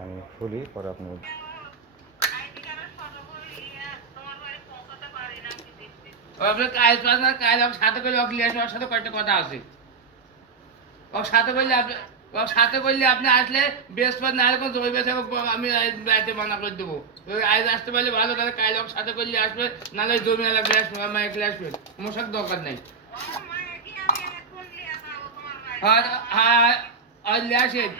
আমি খুলি পরে আপনি আপনার কাজ না কাজ সাথে করে ওর সাথে কয়েকটা কথা আছে ওর সাথে করলে আপনি ওর সাথে করলে আপনি আসলে বৃহস্পতি না এরকম জমি বেচা আমি রাইতে মানা করে দেবো আজ আসতে পারলে ভালো তাহলে কাজ ওর সাথে করলে আসবে নাহলে জমি লাগলে আসবে মাইকে আসবে মশার দরকার নেই হ্যাঁ হ্যাঁ আর আসেন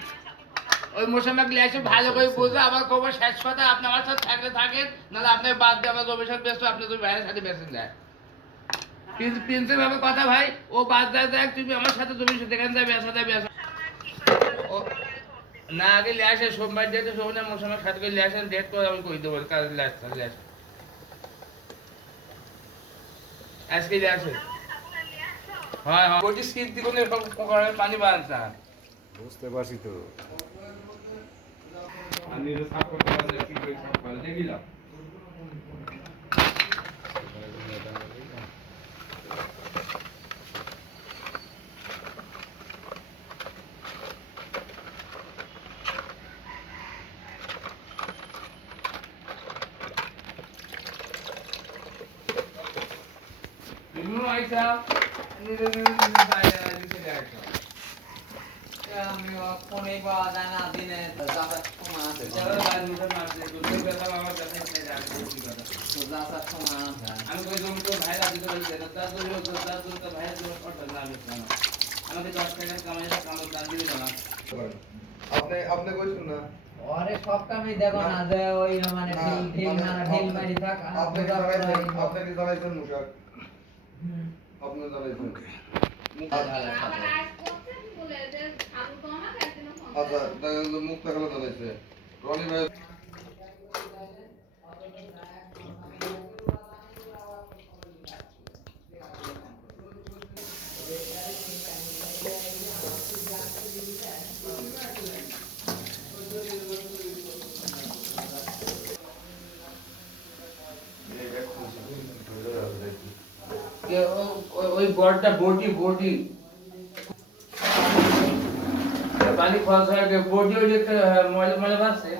ওই মৌসুমে গ্লাসে ভালো করে বুঝে আবার কব শেষ কথা আপনি আমার সাথে থাকলে থাকেন নাহলে আপনার বাদ দিয়ে আমার জমির সাথে ব্যস্ত আপনি তুমি ভাইয়ের সাথে বেসেন যায় প্রিন্সিপ ভাবে কথা ভাই ও বাদ দেয় তুমি আমার সাথে জমির সাথে এখানে যাবে বেসা ও না আগে লিয়ে আসে সোমবার ডেটে সোমবার মৌসুমের সাথে করে লিয়ে আসেন ডেট করে আমি কই দেবো কাজ লিয়ে আসে আজকে লিয়ে আসে হ্যাঁ হ্যাঁ বলছি শীত দিগুনে পানি বাড়ছে বুঝতে পারছি তো আমি তো সাফ করতে পারলে কি করে সাফ করে দেখিলাম Dulu Aisyah, ini saya di sini Aisyah. আমি ফোনে পাওয়া যায় না দিনে যাতায়াত সময় আছে Jangan bantu sama saya, dulu kata mama kata saya jangan pergi kata. যাতায়াত সময় আছে আমি কই জমি তো ভাইরা দিতে বলছে না তার জন্য তার জন্য ভাইরা জন্য কত লাভ হচ্ছে না আমাদের 10 টাকা কামাই কামাই দান দিবে না আপনি কইছেন না আরে সব কামই দেখো না যে ওই মানে ঢিল মারি থাক আপনি কি জানাইছেন মুশাক আপনি জানাইছেন আচ্ছা মুখ দেখালে জানাইছে রনি ভাই ওই বড়টা বটি পানি খরচ হয়ে গেছে বটি ওই যে ময়লা ময়লা ভাসছে